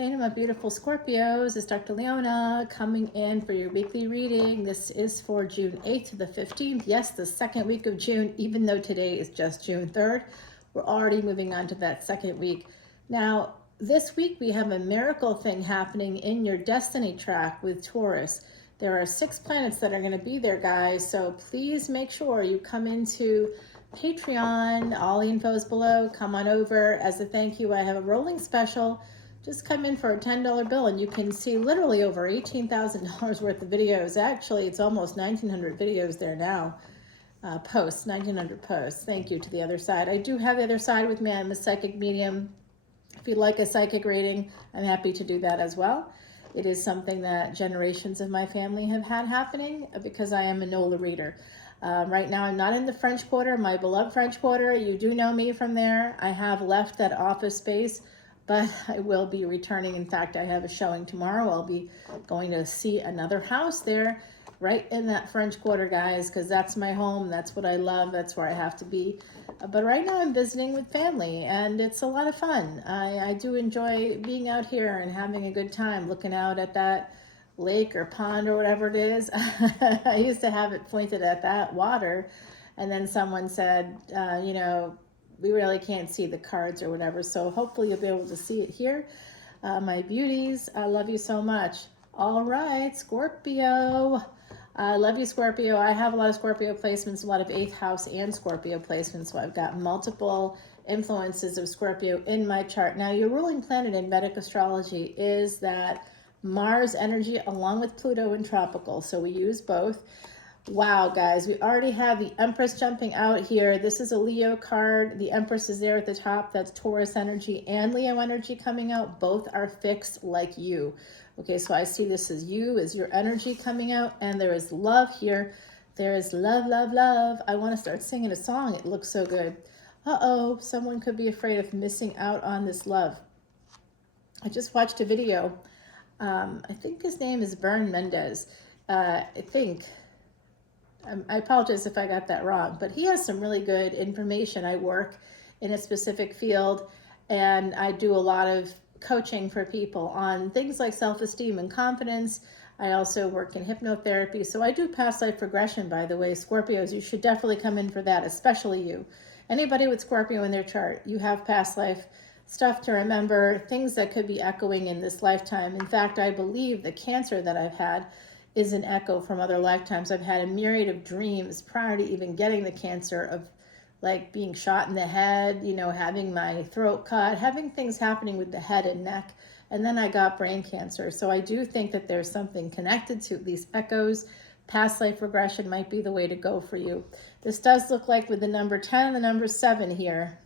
Hey, my beautiful Scorpios, it's Dr. Leona coming in for your weekly reading. This is for June 8th to the 15th. Yes, the second week of June, even though today is just June 3rd. We're already moving on to that second week. Now, this week we have a miracle thing happening in your destiny track with Taurus. There are 6 planets that are going to be there, guys, so please make sure you come into Patreon. All the info is below. Come on over. As a thank you, I have a rolling special. Just come in for a $10 bill and you can see literally over $18,000 worth of videos. Actually, it's almost 1,900 videos there now. Posts, 1,900 posts. Thank you to the other side. I do have the other side with me. I'm a psychic medium. If you'd like a psychic reading, I'm happy to do that as well. It is something that generations of my family have had happening because I am a NOLA reader. Right now, I'm not in the French Quarter, my beloved French Quarter. You do know me from there. I have left that office space, but I will be returning. In fact, I have a showing tomorrow. I'll be going to see another house there, right in that French Quarter, guys, because that's my home. That's what I love. That's where I have to be. But right now I'm visiting with family, and it's a lot of fun. I do enjoy being out here and having a good time looking out at that lake or pond or whatever it is. I used to have it pointed at that water, and then someone said, we really can't see the cards or whatever, so hopefully you'll be able to see it here. My beauties, I love you so much. All right, Scorpio. I love you, Scorpio. I have a lot of Scorpio placements, a lot of 8th house and Scorpio placements, so I've got multiple influences of Scorpio in my chart. Now, your ruling planet in Vedic Astrology is that Mars energy along with Pluto in tropical, so we use both. Wow, guys, we already have the Empress jumping out here. This is a Leo card. The Empress is there at the top. That's Taurus energy and Leo energy coming out. Both are fixed like you. Okay, so I see this as you, as your energy coming out, and there is love here. There is love, love, love. I want to start singing a song. It looks so good. Uh-oh, someone could be afraid of missing out on this love. I just watched a video. I think his name is Vern Mendez. I apologize if I got that wrong, but he has some really good information. I work in a specific field, and I do a lot of coaching for people on things like self-esteem and confidence. I also work in hypnotherapy, so I do past life regression, by the way. Scorpios, you should definitely come in for that, especially you. Anybody with Scorpio in their chart, you have past life stuff to remember, things that could be echoing in this lifetime. In fact, I believe the cancer that I've had is an echo from other lifetimes. I've had a myriad of dreams prior to even getting the cancer of like being shot in the head, having my throat cut, having things happening with the head and neck. And then I got brain cancer. So I do think that there's something connected to these echoes. Past life regression might be the way to go for you. This does look like with the number 10 and the number 7 here.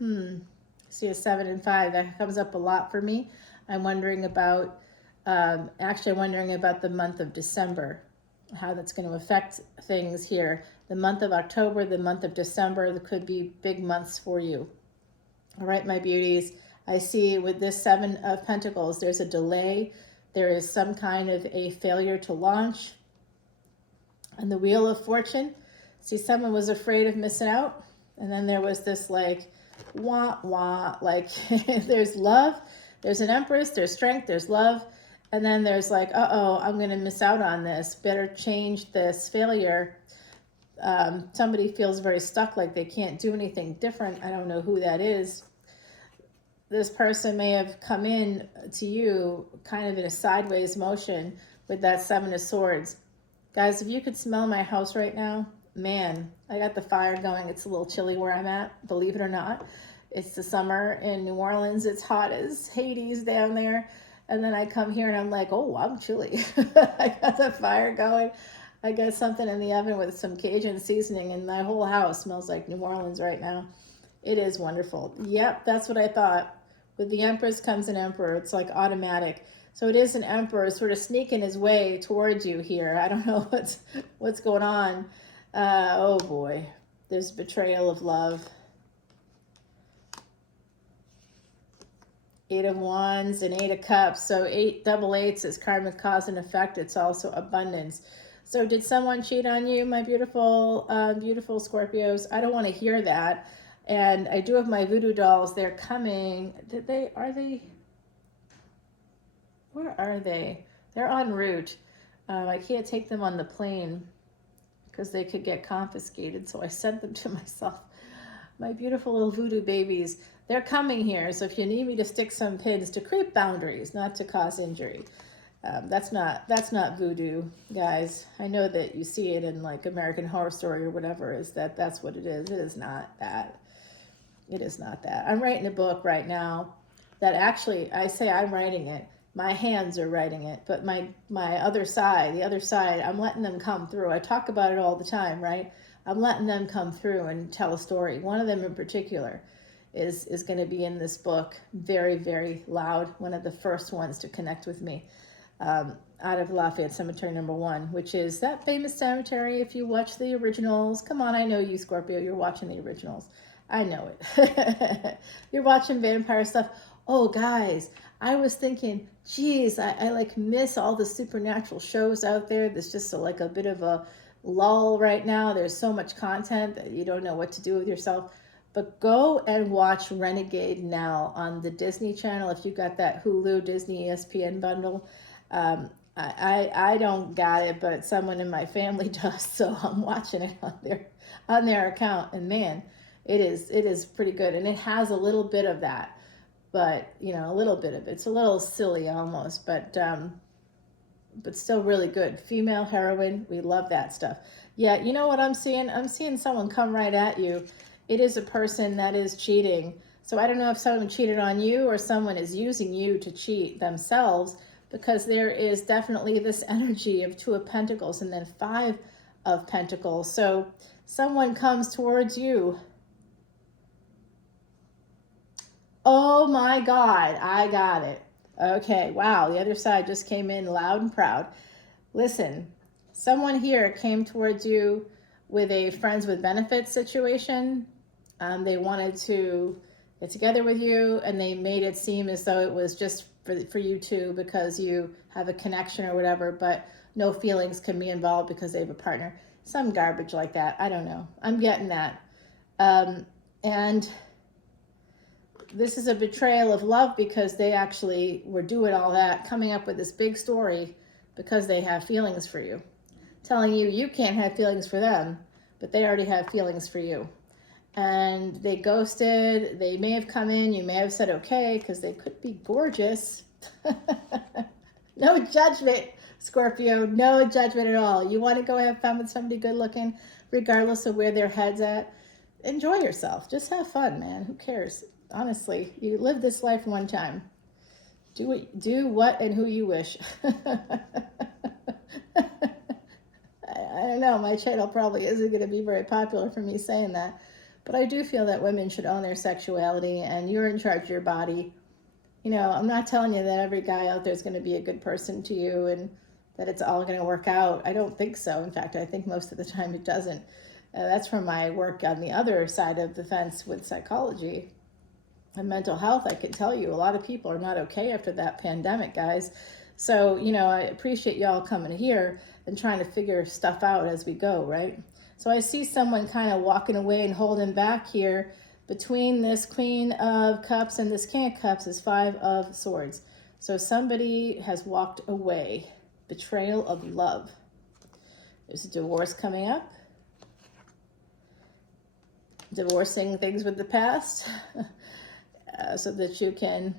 See a 7 and 5. That comes up a lot for me. I'm wondering about the month of December, how that's going to affect things here. The month of October, the month of December, there could be big months for you. All right, my beauties. I see with this 7 of Pentacles, there's a delay. There is some kind of a failure to launch. And the Wheel of Fortune, see, someone was afraid of missing out. And then there was this like, wah, wah, like there's love, there's an Empress, there's strength, there's love. And then there's like, uh-oh, I'm going to miss out on this. Better change this failure. Somebody feels very stuck, like they can't do anything different. I don't know who that is. This person may have come in to you kind of in a sideways motion with that 7 of Swords. Guys, if you could smell my house right now, man, I got the fire going. It's a little chilly where I'm at, believe it or not. It's the summer in New Orleans. It's hot as Hades down there. And then I come here and I'm like, oh, I'm chilly. I got the fire going. I got something in the oven with some Cajun seasoning, and my whole house smells like New Orleans right now. It is wonderful. Yep, that's what I thought. With the Empress comes an Emperor. It's like automatic. So it is an Emperor sort of sneaking his way towards you here. I don't know what's going on. Oh boy, there's betrayal of love. 8 of Wands and 8 of Cups. So 8 double 8s is karmic cause and effect. It's also abundance. So did someone cheat on you, my beautiful, beautiful Scorpios? I don't want to hear that. And I do have my voodoo dolls. They're coming. Are they? Where are they? They're en route. I can't take them on the plane because they could get confiscated, so I sent them to myself. My beautiful little voodoo babies. They're coming here, so if you need me to stick some pins to create boundaries, not to cause injury. That's not voodoo, guys. I know that you see it in like American Horror Story or whatever. That's what it is. It is not that. It is not that. I'm writing a book right now that actually, I say I'm writing it. My hands are writing it, but my other side, the other side, I'm letting them come through. I talk about it all the time, right? I'm letting them come through and tell a story. One of them in particular is going to be in this book, very, very loud. One of the first ones to connect with me, out of Lafayette Cemetery #1, which is that famous cemetery. If you watch the originals, come on, I know you, Scorpio, you're watching the originals. I know it. You're watching vampire stuff. Oh, guys, I was thinking, geez, I like miss all the supernatural shows out there. There's just like a bit of a lull right now. There's so much content that you don't know what to do with yourself. But go and watch Renegade now on the Disney Channel if you got that Hulu, Disney, ESPN bundle. I don't got it, but someone in my family does, so I'm watching it on their account, and man, it is pretty good, and it has a little bit of that, but a little bit of it. It's a little silly almost, but still really good. Female heroine, we love that stuff. Yeah, you know what I'm seeing? I'm seeing someone come right at you. It is a person that is cheating. So I don't know if someone cheated on you or someone is using you to cheat themselves, because there is definitely this energy of 2 of Pentacles and then 5 of Pentacles. So someone comes towards you. Oh my God, I got it. Okay, wow, the other side just came in loud and proud. Listen, someone here came towards you with a friends with benefits situation. They wanted to get together with you, and they made it seem as though it was just for you two because you have a connection or whatever, but no feelings can be involved because they have a partner. Some garbage like that. I don't know. I'm getting that. And this is a betrayal of love because they actually were doing all that, coming up with this big story because they have feelings for you, telling you you can't have feelings for them, but they already have feelings for you. And they ghosted. They may have come in, you may have said okay, because they could be gorgeous. No judgment, Scorpio, no judgment at all. You want to go have fun with somebody good looking, regardless of where their head's at, enjoy yourself. Just have fun, man. Who cares? Honestly, you live this life one time. Do what and who you wish. I don't know, my channel probably isn't going to be very popular for me saying that, but I do feel that women should own their sexuality, and you're in charge of your body. I'm not telling you that every guy out there is going to be a good person to you and that it's all going to work out. I don't think so. In fact, I think most of the time it doesn't. That's from my work on the other side of the fence with psychology and mental health. I can tell you a lot of people are not okay after that pandemic, guys. So, I appreciate y'all coming here and trying to figure stuff out as we go, right? So I see someone kind of walking away and holding back here. Between this Queen of Cups and this King of Cups is 5 of Swords. So somebody has walked away. Betrayal of love. There's a divorce coming up. Divorcing things with the past so that you can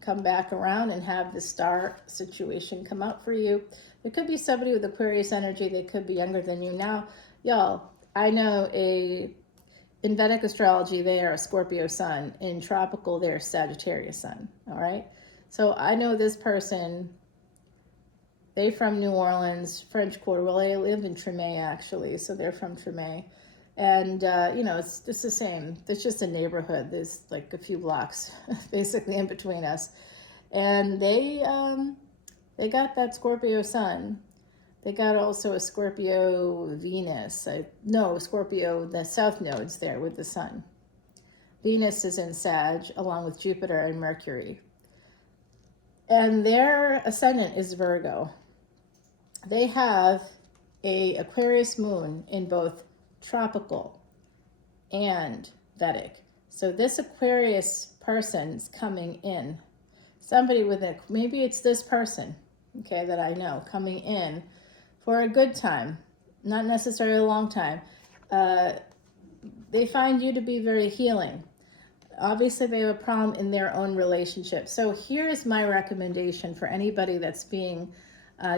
come back around and have the star situation come out for you. There could be somebody with Aquarius energy. They could be younger than you. Now, y'all, I know in Vedic Astrology, they are a Scorpio sun. In tropical, they're a Sagittarius sun. All right? So I know this person, they from New Orleans, French Quarter. Well, they live in Tremé, actually. So they're from Tremé. And, it's the same. It's just a neighborhood. There's like a few blocks basically in between us. And they got that Scorpio sun. They got also a Scorpio Venus. Scorpio, the south nodes there with the sun. Venus is in Sag along with Jupiter and Mercury. And their ascendant is Virgo. They have a Aquarius moon in both tropical and Vedic. So this Aquarius person's coming in. somebody with a, maybe it's this person, okay, that I know coming in for a good time, not necessarily a long time. They find you to be very healing. Obviously, they have a problem in their own relationship. So here's my recommendation for anybody that's being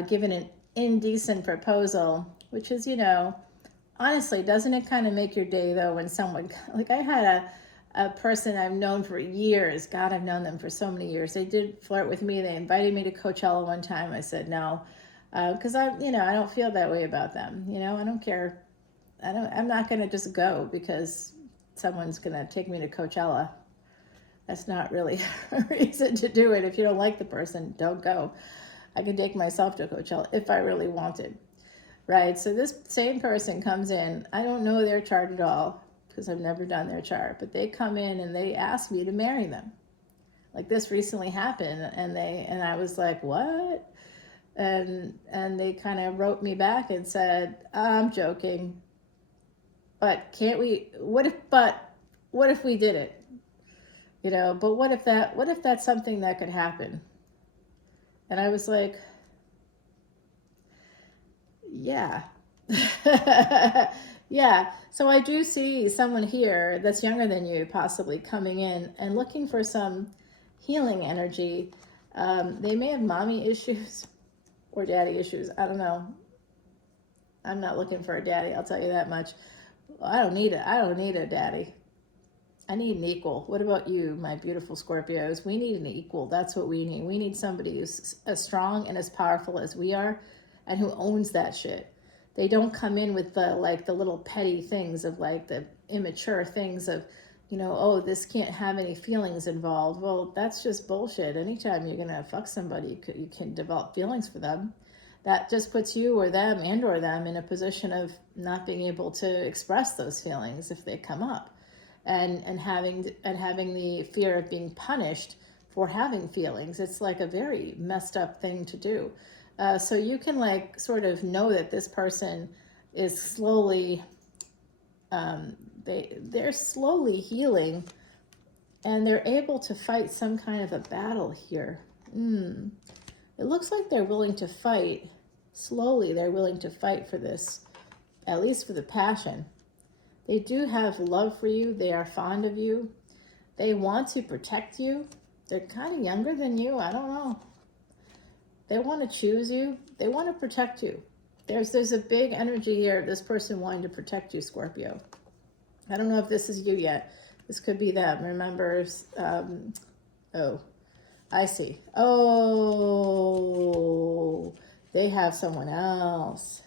given an indecent proposal, which is, honestly, doesn't it kind of make your day, though, when someone, like I had a person I've known for years. God, I've known them for so many years. They did flirt with me. They invited me to Coachella one time. I said no, because I don't feel that way about them. I don't care. I'm not going to just go because someone's going to take me to Coachella. That's not really a reason to do it. If you don't like the person, don't go. I can take myself to Coachella if I really wanted, right? So this same person comes in. I don't know their chart at all because I've never done their chart, but they come in and they ask me to marry them. Like this recently happened, and I was like, what? And they kind of wrote me back and said, I'm joking, but can't we? What if we did it? But what if that's something that could happen? And I was like, yeah. Yeah. So I do see someone here that's younger than you possibly coming in and looking for some healing energy. They may have mommy issues or daddy issues. I don't know. I'm not looking for a daddy, I'll tell you that much. I don't need a daddy. I need an equal. What about you, my beautiful Scorpios? We need an equal. That's what we need. We need somebody who's as strong and as powerful as we are and who owns that shit. They don't come in with the little petty things of like the immature things of, oh, this can't have any feelings involved. Well, that's just bullshit. Anytime you're going to fuck somebody, you can develop feelings for them. That just puts you or them in a position of not being able to express those feelings if they come up. And having the fear of being punished for having feelings. It's like a very messed up thing to do. So you can sort of know that this person is slowly, they're slowly healing, and they're able to fight some kind of a battle here. It looks like they're willing to fight. Slowly, they're willing to fight for this, at least for the passion. They do have love for you. They are fond of you. They want to protect you. They're kind of younger than you. I don't know. They want to choose you. They want to protect you. There's a big energy here of this person wanting to protect you, Scorpio. I don't know if this is you yet. This could be them. Remember, oh, I see. Oh, they have someone else.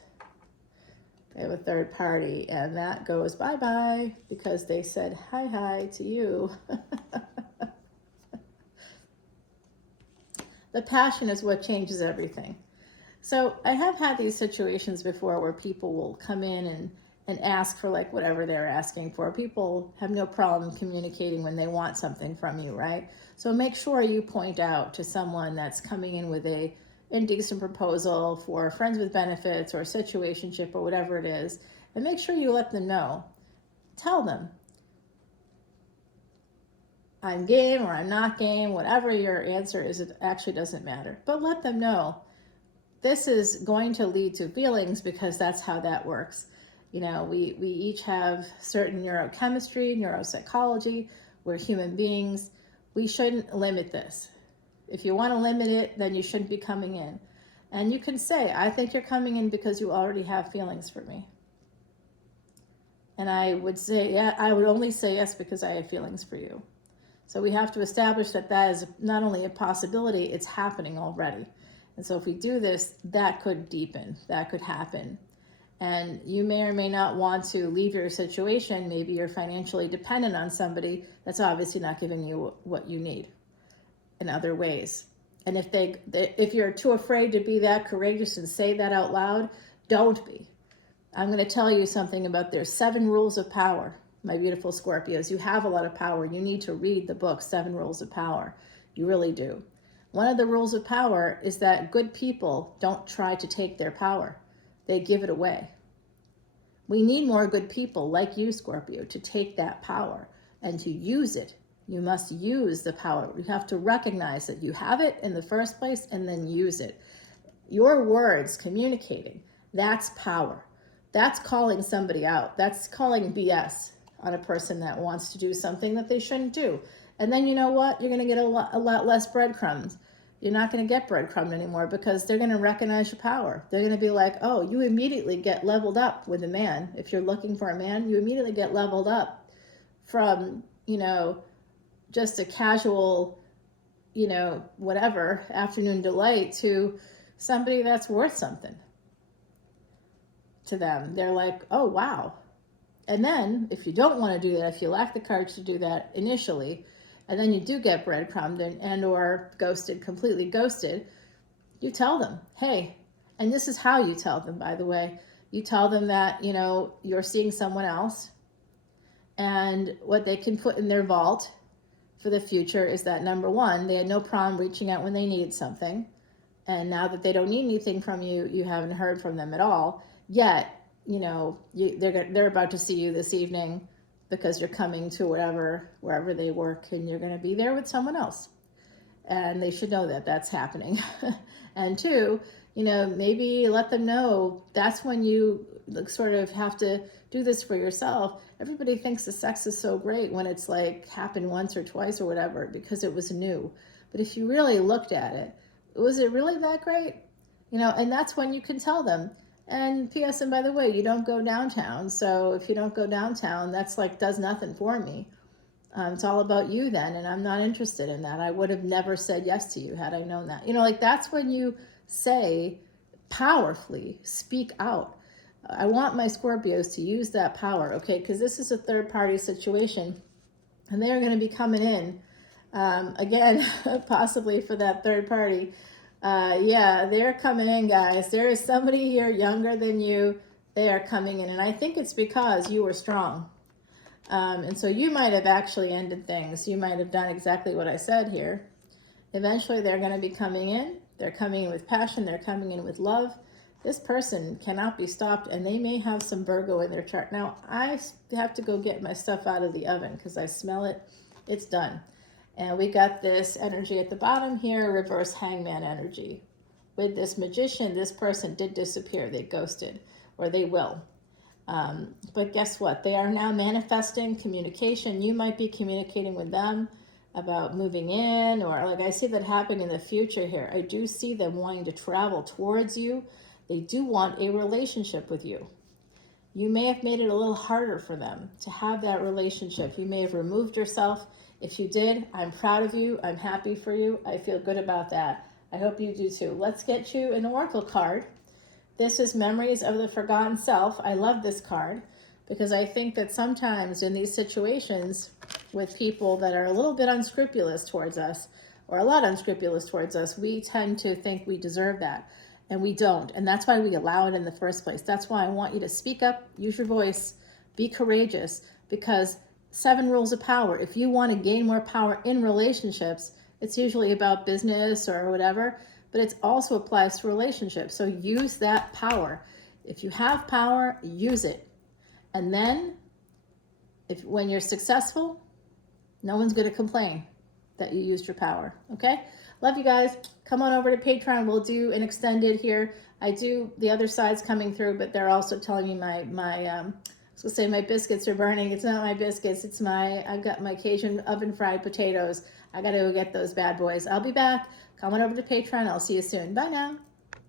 They have a third party, and that goes bye-bye because they said hi to you. The passion is what changes everything. So I have had these situations before where people will come in and ask for whatever they're asking for. People have no problem communicating when they want something from you, right? So make sure you point out to someone that's coming in with a indecent proposal for friends with benefits or situationship or whatever it is, and make sure you let them know. Tell them, I'm game or I'm not game, whatever your answer is, it actually doesn't matter. But let them know this is going to lead to feelings because that's how that works. We each have certain neurochemistry, neuropsychology. We're human beings. We shouldn't limit this. If you want to limit it, then you shouldn't be coming in. And you can say, I think you're coming in because you already have feelings for me. And I would say, yeah, I would only say yes because I have feelings for you. So we have to establish that is not only a possibility, it's happening already. And so if we do this, that could deepen, that could happen. And you may or may not want to leave your situation. Maybe you're financially dependent on somebody that's obviously not giving you what you need in other ways. And if you're too afraid to be that courageous and say that out loud, don't be. I'm going to tell you something about there's 7 rules of power, my beautiful Scorpios. You have a lot of power. You need to read the book, 7 Rules of Power. You really do. One of the rules of power is that good people don't try to take their power. They give it away. We need more good people like you, Scorpio, to take that power and to use it You must use the power. You have to recognize that you have it in the first place and then use it. Your words communicating, that's power. That's calling somebody out. That's calling BS on a person that wants to do something that they shouldn't do. And then you know what? You're going to get a lot less breadcrumbs. You're not going to get breadcrumbed anymore because they're going to recognize your power. They're going to be like, oh, you immediately get leveled up with a man. If you're looking for a man, you immediately get leveled up from, just a casual, whatever, afternoon delight to somebody that's worth something to them. They're like, oh, wow. And then if you don't want to do that, if you lack the courage to do that initially, and then you do get breadcrumbed and or ghosted, completely ghosted, you tell them, hey, and this is how you tell them, by the way. You tell them that, you're seeing someone else, and what they can put in their vault for the future is that, number one, they had no problem reaching out when they needed something. And now that they don't need anything from you, you haven't heard from them at all. Yet, they're about to see you this evening because you're coming to wherever they work, and you're going to be there with someone else. And they should know that that's happening. And two, maybe let them know that's when you sort of have to do this for yourself. Everybody thinks the sex is so great when it's like happened once or twice or whatever because it was new. But if you really looked at it, was it really that great? And that's when you can tell them. And P.S. and by the way, you don't go downtown. So if you don't go downtown, that's like does nothing for me. It's all about you then, and I'm not interested in that. I would have never said yes to you had I known that. That's when you say powerfully, speak out. I want my Scorpios to use that power, okay? Because this is a third-party situation, and they're going to be coming in, again, possibly for that third party. Yeah, they're coming in, guys. There is somebody here younger than you. They are coming in, and I think it's because you were strong. And so you might have actually ended things. You might have done exactly what I said here. Eventually, they're going to be coming in. They're coming in with passion. They're coming in with love. This person cannot be stopped, and they may have some Virgo in their chart. Now, I have to go get my stuff out of the oven because I smell it. It's done. And we got this energy at the bottom here, reverse hangman energy. With this magician, this person did disappear. They ghosted, or they will. But guess what? They are now manifesting communication. You might be communicating with them about moving in, or like I see that happening in the future here. I do see them wanting to travel towards you. They do want a relationship with you. You may have made it a little harder for them to have that relationship. You may have removed yourself. If you did, I'm proud of you. I'm happy for you. I feel good about that. I hope you do too. Let's get you an oracle card. This is Memories of the Forgotten Self. I love this card because I think that sometimes in these situations with people that are a little bit unscrupulous towards us, or a lot unscrupulous towards us, we tend to think we deserve that, and we don't. And that's why we allow it in the first place. That's why I want you to speak up, use your voice, be courageous, because 7 rules of power. If you want to gain more power in relationships, it's usually about business or whatever, but it also applies to relationships. So use that power. If you have power, use it. And then when you're successful, no one's going to complain that you used your power. Okay? Love you guys. Come on over to Patreon. We'll do an extended here. I do the other side's coming through, but they're also telling me my biscuits are burning. It's not my biscuits. I've got my Cajun oven fried potatoes. I got to go get those bad boys. I'll be back. Come on over to Patreon. I'll see you soon. Bye now.